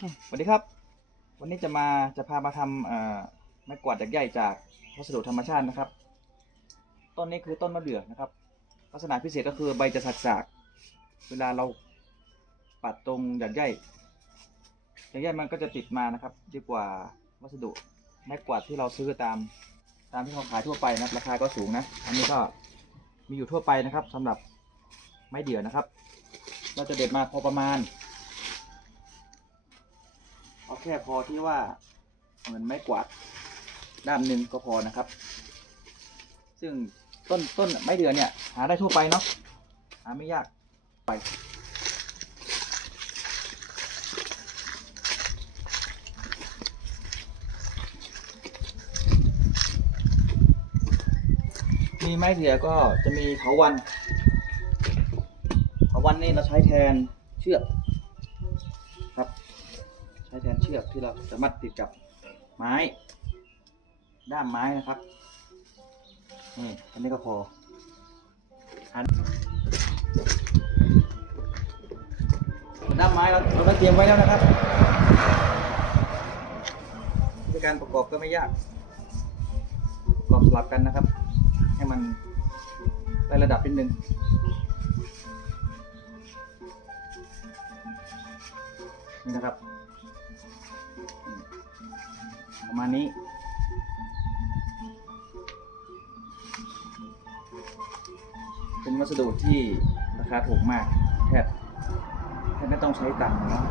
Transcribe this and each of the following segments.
สวัสดีครับ วันนี้จะมาจะพามาทำเอ่อไม้กวาดใหญ่ๆจากวัสดุธรรมชาตินะครับ ต้นนี้คือต้นมะเดื่อนะครับ ลักษณะพิเศษก็คือใบจะสักๆเวลาเราปัดตรงหยักใหญ่หยักใหญ่มันก็จะติดมานะครับ ดีกว่าวัสดุไม้กวาดที่เราซื้อตามตามที่เขาขายทั่วไปนะราคาก็สูงนะ อันนี้ก็มีอยู่ทั่วไปนะครับสำหรับไม้เดื่อนะครับ เราจะเด็ดมาพอประมาณ แค่พอที่ว่าเหมือนไม้กวาดด้ามหนึ่งก็พอนะครับ ซึ่งต้นต้นไม้เดือนเนี่ย หาได้ทั่วไปเนาะหาไม่ยากไปมีไม้เดือก็จะมีเถาวันเถาวันนี่เราใช้แทนเชือก ใช้แทนเชือกที่เราสามารถติดกับไม้ ด้ามไม้นะครับนี่อันนี้ก็พออันด้ามไม้เราเราเตรียมไว้แล้วนะครับวิธีการประกอบก็ไม่ยากประกอบสลับกันนะครับ ให้มันได้ระดับนิดนึงนี่นะครับ ประมาณนี้ เป็นวัสดุที่ราคาถูกมากแทบแทบไม่ต้องใช้ตังค์เนาะ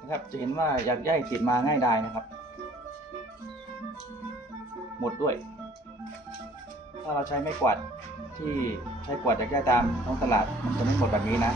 นะครับจะเห็นว่าอยากย่ายติดมาง่ายดายนะครับ หมดด้วย ถ้าเราใช้ไม้กวาดที่ใช้กวาดอยากย่ายตามท้องตลาดมันจะไม่หมดแบบนี้นะ